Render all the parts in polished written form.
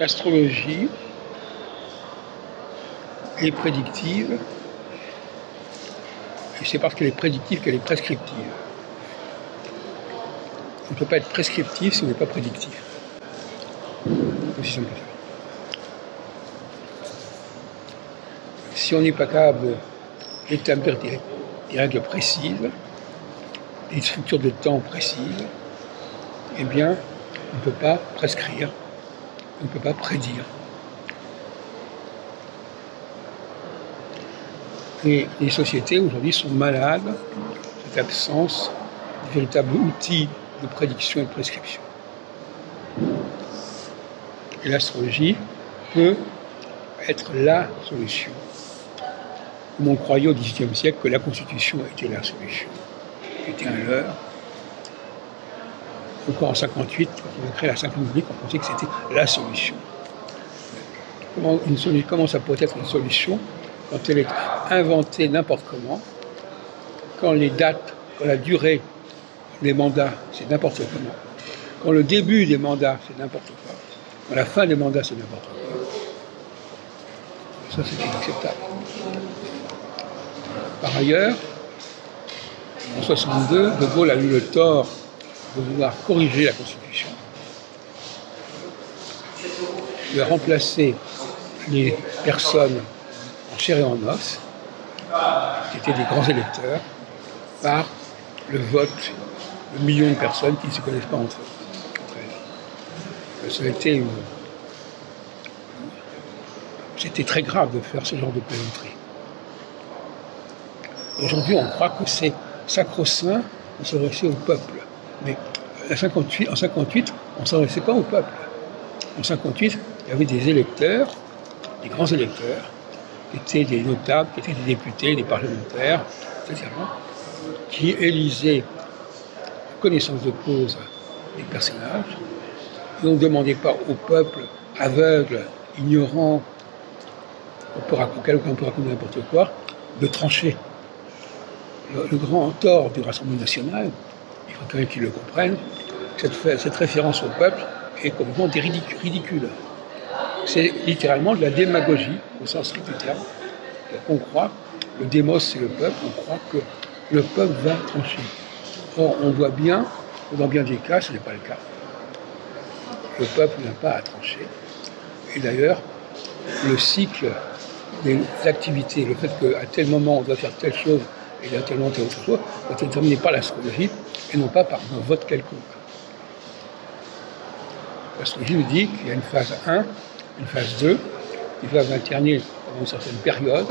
L'astrologie est prédictive, et c'est parce qu'elle est prédictive qu'elle est prescriptive. On ne peut pas être prescriptif si on n'est pas prédictif. Aussi simple que ça. Si on n'est pas capable d'établir des règles précises, des structures de temps précises, eh bien, on ne peut pas prescrire, on ne peut pas prédire. Et les sociétés aujourd'hui sont malades de cette absence de véritables outils de prédiction et de prescription. Et l'astrologie peut être la solution. Comme on croyait au XVIIIe siècle que la Constitution était la solution, était un leurre. Encore en 1958, quand on a créé la Ve République, on pensait que c'était la solution. Comment ça peut être une solution quand elle est inventée n'importe comment, quand les dates, quand la durée des mandats, c'est n'importe comment, quand le début des mandats, c'est n'importe quoi, quand la fin des mandats, c'est n'importe quoi. Ça, c'est inacceptable. Par ailleurs, en 1962, De Gaulle a eu le tort de vouloir corriger la Constitution, de remplacer les personnes en chair et en os, qui étaient des grands électeurs, par le vote de millions de personnes qui ne se connaissent pas entre elles. Ça a été C'était très grave de faire ce genre de plaisanterie. Aujourd'hui, on croit que c'est sacro-saint de s'adresser au peuple. Mais en 1958, on ne s'adressait pas au peuple. En 1958, il y avait des électeurs, des grands électeurs, qui étaient des notables, qui étaient des députés, des parlementaires, etc., qui élisaient en connaissance de cause des personnages. Et on ne demandait pas au peuple aveugle, ignorant, auquel on peut raconter n'importe quoi, de trancher. Le grand tort du Rassemblement national, il faut quand même qu'ils le comprennent, cette référence au peuple est complètement ridicule. C'est littéralement de la démagogie, au sens strict du terme. On croit, le démos c'est le peuple, on croit que le peuple va trancher. Or, on voit bien que dans bien des cas, ce n'est pas le cas. Le peuple n'a pas à trancher. Et d'ailleurs, le cycle des activités, le fait qu'à tel moment on doit faire telle chose et à tel moment telle autre chose, doit être déterminé par l'astrologie et non pas par un vote quelconque. L'astrologie nous dit qu'il y a une phase 1, une phase 2, qui doivent alterner pendant une certaine période,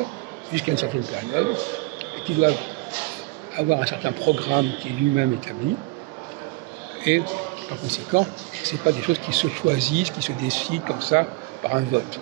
jusqu'à une certaine période, et qui doivent avoir un certain programme qui est lui-même établi. Et par conséquent, ce n'est pas des choses qui se choisissent, qui se décident comme ça par un vote.